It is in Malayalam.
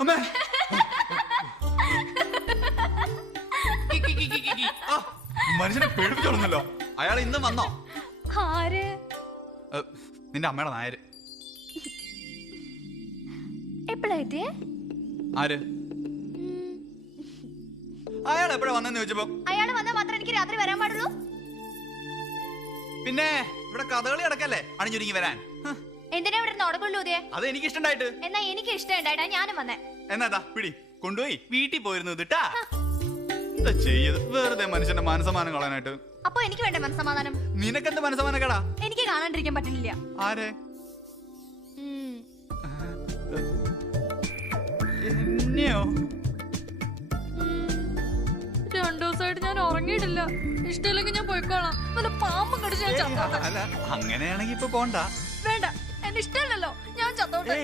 അമ്മേ മനുഷ്യനെ പേടിപ്പിച്ചോളുന്നല്ലോ. അയാൾ ഇന്നും വന്നോ? ആര്? നിന്റെ അമ്മയുടെ നായര്. എപ്പോഴാ എത്തിയേ? ആര്? അയാൾ എപ്പോഴാ വന്നെന്ന് ചോദിച്ചപ്പോ അയാൾ വന്നാൽ മാത്രമേ എനിക്ക് രാത്രി വരാൻ പാടുള്ളൂ. പിന്നെ ഇവിടെ കഥകളി അടക്കല്ലേ അണിഞ്ഞൊരുങ്ങി വരാൻ. എന്തിനാ ഇവിടെ നോടക്കുള്ളൂ? അത് എനിക്ക് ഇഷ്ടണ്ടായിട്ട്. എന്നാ എനിക്ക് ഇഷ്ടമുണ്ടായിട്ടാ ഞാനും വന്നേ. എന്നാ പിടി കൊണ്ടുപോയി വീട്ടിൽ പോയിരുന്നു കേട്ടാ. എന്താ ചെയ്യത്? വെറുതെ മനുഷ്യന്റെ മനസ്സമാനം കളയാനായിട്ട്. അപ്പൊ എനിക്ക് വേണ്ട മനസ്സമാധാനം? നിനക്കെന്ത് മനസ്സമാനം കേടാ? എനിക്ക് കാണാണ്ടിരിക്കാൻ പറ്റില്ല. ആരെ? എന്നെയോ? 2 ദിവസമായിട്ട് ഞാൻ ഉറങ്ങിയിട്ടില്ല. ഇഷ്ടമില്ലെങ്കിൽ ഞാൻ പോയിക്കോളാം. വല്ല പാമ്പും കടിച്ച് ഞാൻ ചത്തോട്ടെ. അല്ല അങ്ങനെയാണെങ്കി ഇപ്പൊ പോണ്ട. വേണ്ട, എന്നെ ഇഷ്ടമല്ലല്ലോ. ഞാൻ ചത്തോട്ടെ.